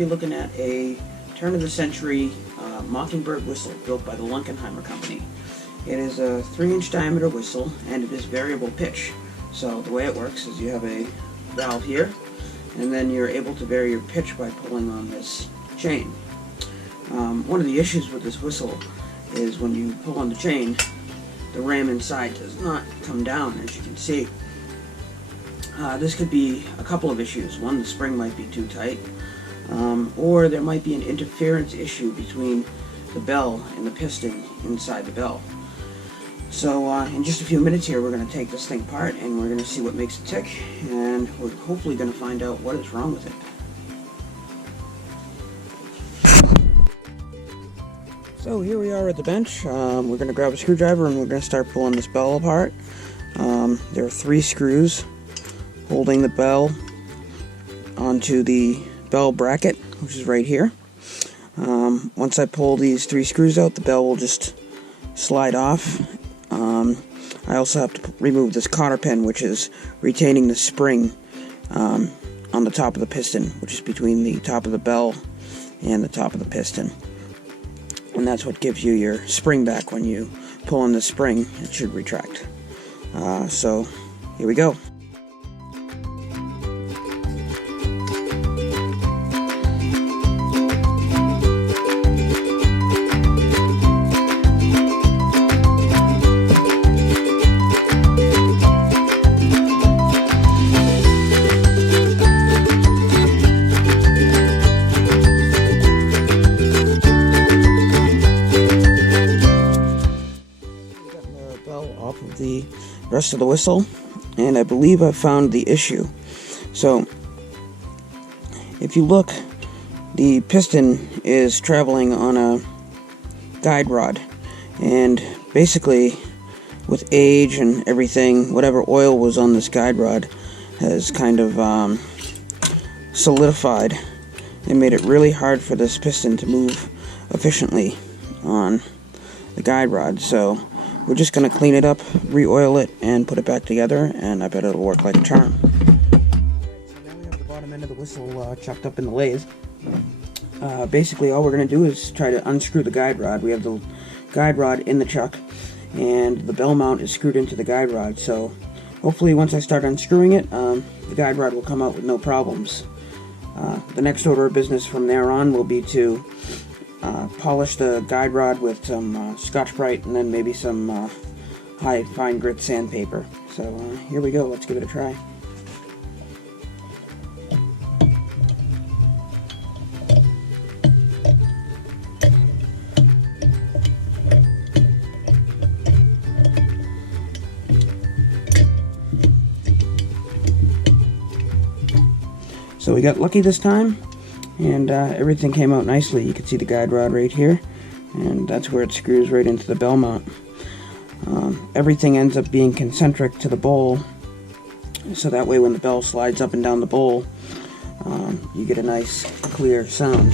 be looking at a turn-of-the-century Mokcingbird whistle built by the Lunkenheimer company. It is a 3-inch diameter whistle, and it is variable pitch. So the way it works is you have a valve here, and then you're able to vary your pitch by pulling on this chain. One of the issues with this whistle is when you pull on the chain, the ram inside does not come down, as you can see. This could be a couple of issues. One, the spring might be too tight, or there might be an interference issue between the bell and the piston inside the bell. So in just a few minutes here, we're going to take this thing apart and we're going to see what makes it tick, and we're hopefully going to find out what is wrong with it. So here we are at the bench. We're going to grab a screwdriver and we're going to start pulling this bell apart. There are 3 screws holding the bell onto the bell bracket, which is right here. Once I pull these 3 screws out, the bell will just slide off. I also have to remove this cotter pin, which is retaining the spring on the top of the piston, which is between the top of the bell and the top of the piston. And that's what gives you your spring back. When you pull on the spring, it should retract. So here we go. Off of the rest of the whistle, and I believe I found the issue. So if you look, the piston is traveling on a guide rod, and basically with age and everything, whatever oil was on this guide rod has kind of solidified and made it really hard for this piston to move efficiently on the guide rod. So we're just going to clean it up, re-oil it, and put it back together, and I bet it'll work like a charm. So now we have the bottom end of the whistle chucked up in the lathe. Basically all we're going to do is try to unscrew the guide rod. We have the guide rod in the chuck, and the bell mount is screwed into the guide rod. So hopefully once I start unscrewing it, the guide rod will come out with no problems. The next order of business from there on will be to polish the guide rod with some Scotch-Brite and then maybe some high fine grit sandpaper. So here we go, let's give it a try. So we got lucky this time, and everything came out nicely. You can see the guide rod right here, and that's where it screws right into the bell mount. Everything ends up being concentric to the bowl, so that way when the bell slides up and down the bowl, you get a nice clear sound.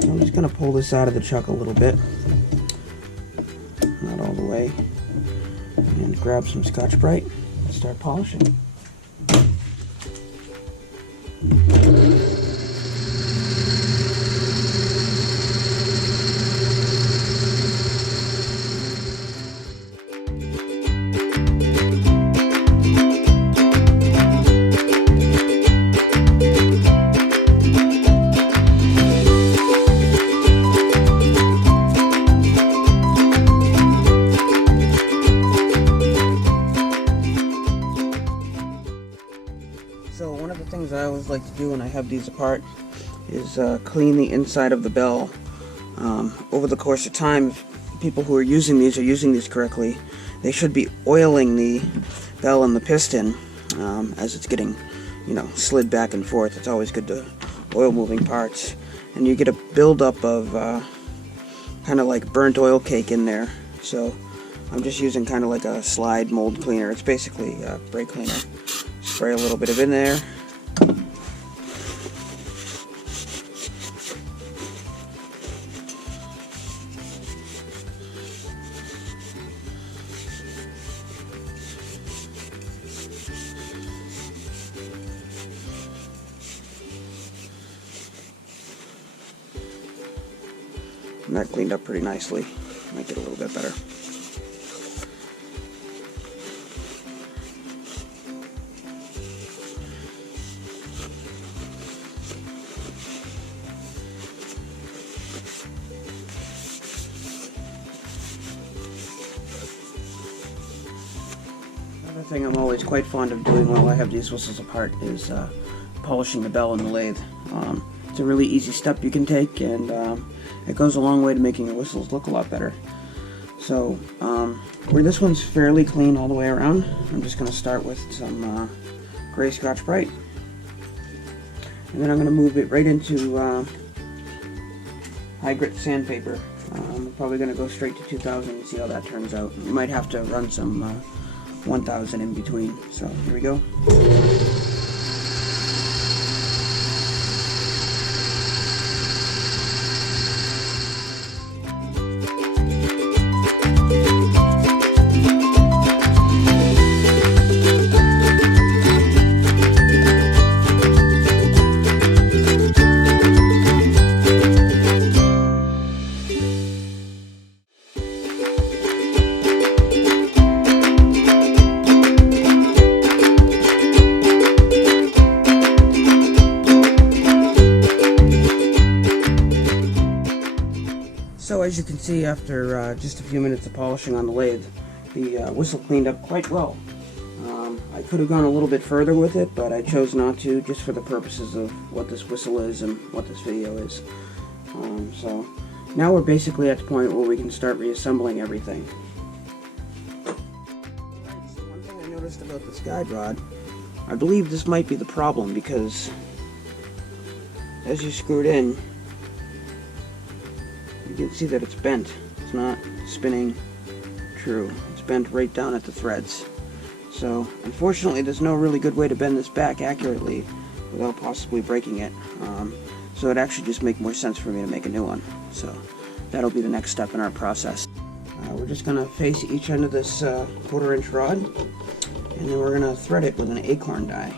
So I'm just going to pull this out of the chuck a little bit, not all the way, and grab some Scotch-Brite and start polishing. So one of the things I always like to do when I have these apart is clean the inside of the bell. Over the course of time, if people who are using these correctly, they should be oiling the bell and the piston as it's getting, slid back and forth. It's always good to oil moving parts, and you get a buildup of kind of like burnt oil cake in there. So I'm just using kind of like a slide mold cleaner. It's basically a brake cleaner. Spray a little bit of in there. And that cleaned up pretty nicely. Might get a little bit better. Another thing I'm always quite fond of doing while I have these whistles apart is polishing the bell in the lathe. It's a really easy step you can take, and it goes a long way to making your whistles look a lot better. So, where this one's fairly clean all the way around, I'm just going to start with some gray Scotch Brite. And then I'm going to move it right into high grit sandpaper. I'm probably going to go straight to 2000 and see how that turns out. You might have to run some 1000 in between. So, here we go. So as you can see, after just a few minutes of polishing on the lathe, the whistle cleaned up quite well. I could have gone a little bit further with it, but I chose not to, just for the purposes of what this whistle is and what this video is. So now we're basically at the point where we can start reassembling everything. Alright, so one thing I noticed about this guide rod, I believe this might be the problem, because as you screw it in, you can see that it's bent. It's not spinning true. It's bent right down at the threads. So, unfortunately, there's no really good way to bend this back accurately without possibly breaking it. So it'd actually just make more sense for me to make a new one. So, that'll be the next step in our process. We're just going to face each end of this 1/4 inch rod, and then we're going to thread it with an acorn die.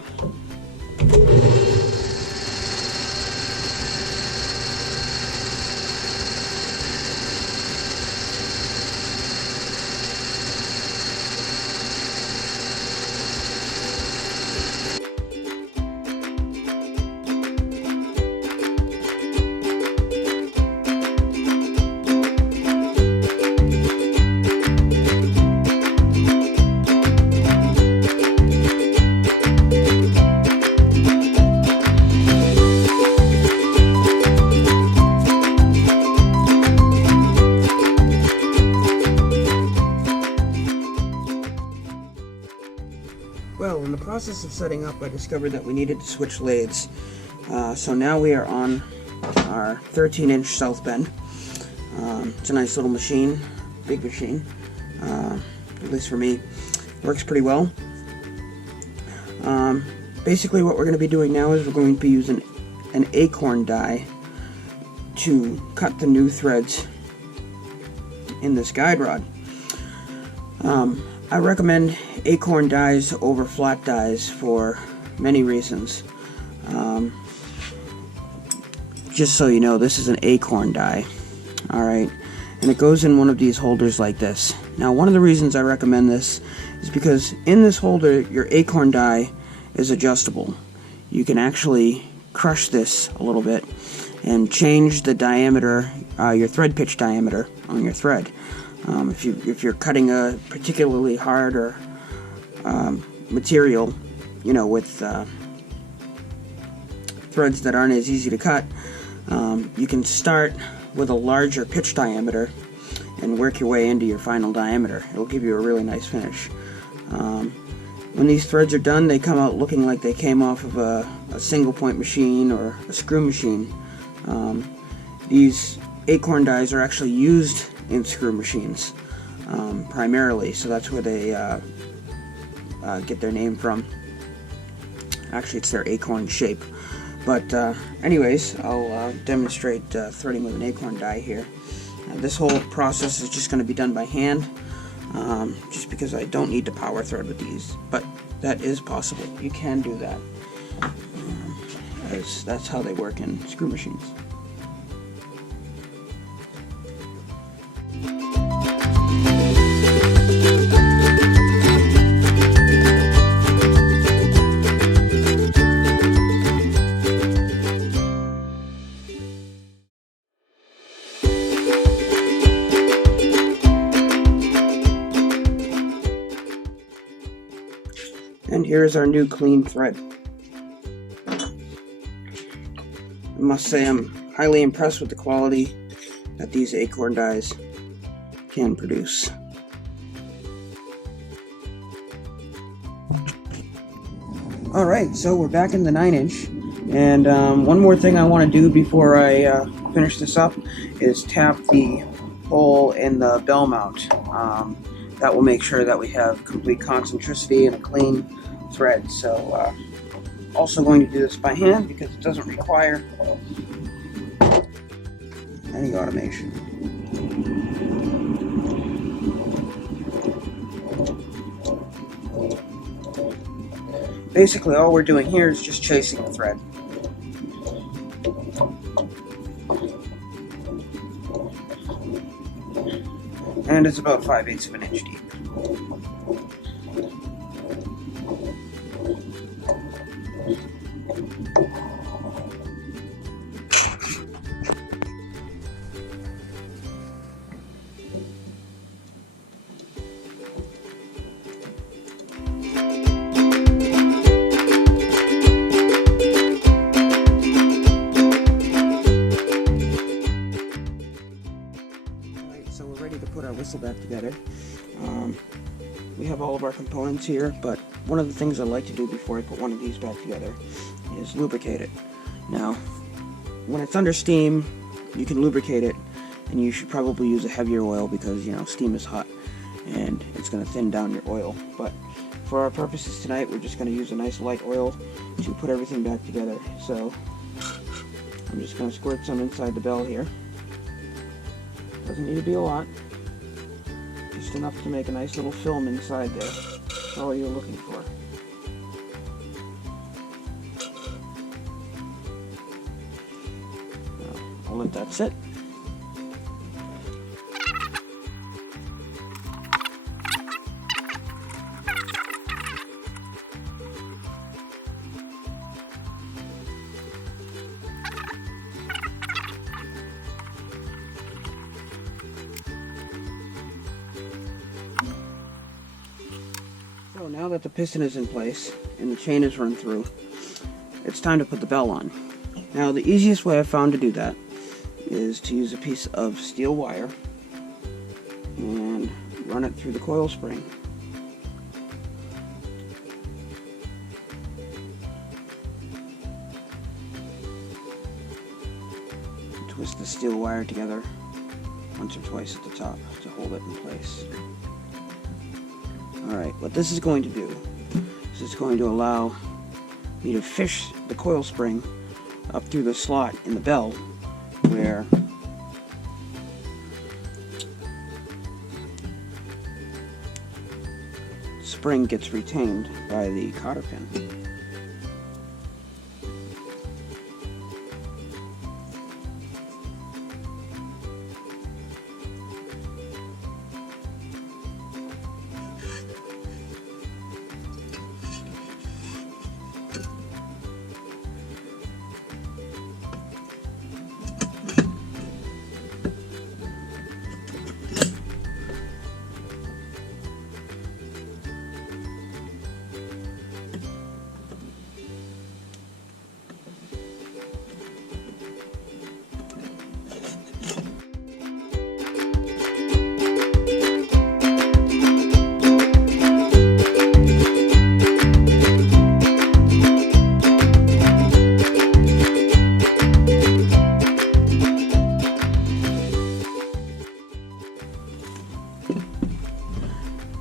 Well, in the process of setting up, I discovered that we needed to switch lathes. So now we are on our 13-inch South Bend. It's a nice little machine, big machine, at least for me. Works pretty well. Basically what we're going to be doing now is we're going to be using an acorn die to cut the new threads in this guide rod. I recommend acorn dies over flat dies for many reasons. Just so you know, this is an acorn die. Alright, and it goes in one of these holders like this. Now, one of the reasons I recommend this is because in this holder, your acorn die is adjustable. You can actually crush this a little bit and change the diameter, your thread pitch diameter on your thread. If you're cutting a particularly hard or material, you know, with threads that aren't as easy to cut, you can start with a larger pitch diameter and work your way into your final diameter. It'll give you a really nice finish. When these threads are done, they come out looking like they came off of a single point machine or a screw machine. These acorn dies are actually used in screw machines primarily, so that's where they get their name from. Actually, it's their acorn shape. But anyways, I'll demonstrate threading with an acorn die here. This whole process is just going to be done by hand, just because I don't need to power thread with these, but that is possible. You can do that, as that's how they work in screw machines. here is our new clean thread. I must say I'm highly impressed with the quality that these acorn dies can produce. Alright, so we're back in the 9-inch, and one more thing I want to do before I finish this up is tap the hole in the bell mount. That will make sure that we have complete concentricity and a clean thread. So also going to do this by hand because it doesn't require any automation. Basically all we're doing here is just chasing the thread. And it's about 5/8 of an inch deep. So we're ready to put our whistle back together. We have all of our components here, but one of the things I like to do before I put one of these back together is lubricate it. Now, when it's under steam, you can lubricate it, and you should probably use a heavier oil because, you know, steam is hot and it's going to thin down your oil. But for our purposes tonight, we're just going to use a nice light oil to put everything back together. So I'm just going to squirt some inside the bell here. Doesn't need to be a lot. Just enough to make a nice little film inside there. That's all you're looking for. Now, I'll let that sit. So now that the piston is in place and the chain is run through, it's time to put the bell on. Now the easiest way I've found to do that is to use a piece of steel wire and run it through the coil spring. Twist the steel wire together once or twice at the top to hold it in place. Alright, what this is going to do is it's going to allow me to fish the coil spring up through the slot in the bell where the spring gets retained by the cotter pin.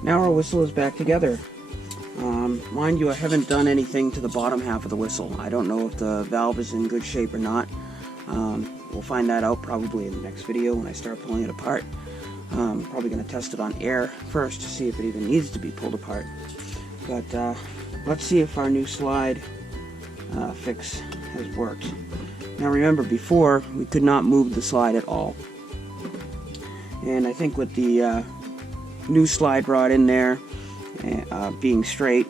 Now our whistle is back together. Mind you, I haven't done anything to the bottom half of the whistle. I don't know if the valve is in good shape or not. We'll find that out probably in the next video when I start pulling it apart. Probably going to test it on air first to see if it even needs to be pulled apart. But let's see if our new slide fix has worked. Now remember, before we could not move the slide at all. And I think with the new slide rod in there, being straight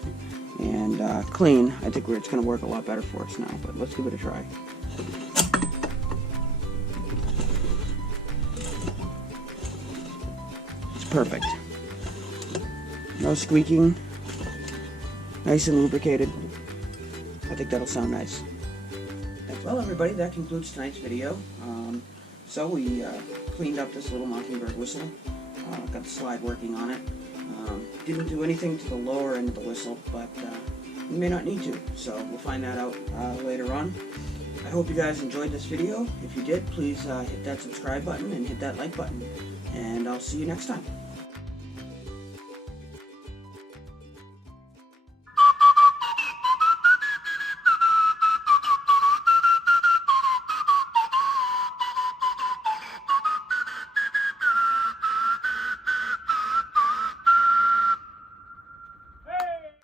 and clean, I think it's going to work a lot better for us now, but let's give it a try. It's perfect. No squeaking, nice and lubricated. I think that'll sound nice. Well, everybody, that concludes tonight's video. So we cleaned up this little Mokcingbird whistle. Got the slide working on it. Didn't do anything to the lower end of the whistle, but we may not need to, so we'll find that out later on. I hope you guys enjoyed this video. If you did, please hit that subscribe button and hit that like button, and I'll see you next time.